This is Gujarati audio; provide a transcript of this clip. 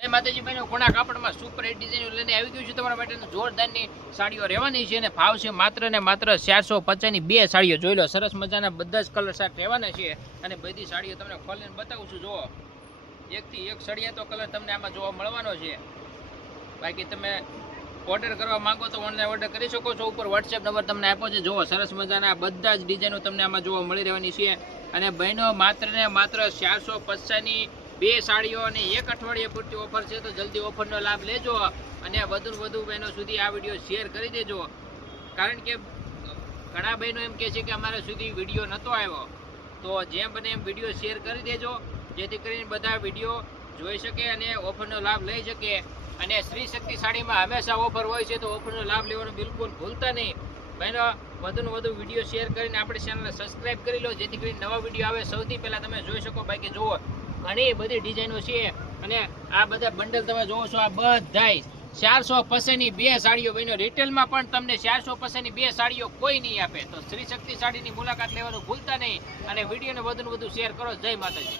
જય માતાજી બહેનો, કોણા કાપડમાં સુપર હિટ ડિઝાઇન લઈને આવી ગયું છે તમારા માટે જોરદારની સાડીઓ રહેવાની છે અને ભાવ છે માત્ર ને માત્ર 450 ની બે સાડીઓ. જોઈ લો, સરસ મજાના બધા જ કલર સાથ રહેવાના છે અને બધી સાડીઓ તમને ખોલીને બતાવું છું. જુઓ, એકથી એક સળિયાતો કલર તમને આમાં જોવા મળવાનો છે. બાકી તમે ઓર્ડર કરવા માંગો તો ઓનલાઈન ઓર્ડર કરી શકો છો. ઉપર વોટ્સએપ નંબર તમને આપ્યો છે. જુઓ, સરસ મજાના બધા જ ડિઝાઇનો તમને આમાં જોવા મળી રહેવાની છે અને બહેનો માત્ર ને માત્ર 450 ની બે સાડીઓ અને એક અઠવાડિયા પૂરતી ઓફર છે. તો જલ્દી ઓફરનો લાભ લેજો અને વધુ બહેનો સુધી આ વિડીયો શેર કરી દેજો. કારણ કે ઘણા બહેનો એમ કહે છે કે અમારા સુધી વિડીયો નહોતો આવ્યો, તો જેમ બને એમ વિડીયો શેર કરી દેજો, જેથી કરીને બધા વિડીયો જોઈ શકે અને ઓફરનો લાભ લઈ શકે. અને શ્રી શક્તિ સાડીમાં હંમેશા ઓફર હોય છે, તો ઓફરનો લાભ લેવાનો બિલકુલ ભૂલતા નહીં. બહેનો વધુ વિડીયો શેર કરીને આપણી ચેનલને સબસ્ક્રાઈબ કરી લો, જેથી કરીને નવા વિડીયો આવે સૌથી પહેલાં તમે જોઈ શકો. બાકી જુઓ, ઘણી બધી ડિઝાઇનો છે અને આ બધા બંડલ તમે જોવો છો, આ બધાય 450 ની બે સાડીઓ. બહેનો રિટેલમાં પણ તમને 450 ની બે સાડીઓ કોઈ નહીં આપે. તો શ્રી શક્તિ સાડીની મુલાકાત લેવાનું ભૂલતા નહીં અને વિડીયોને વધુ શેર કરો. જય માતાજી.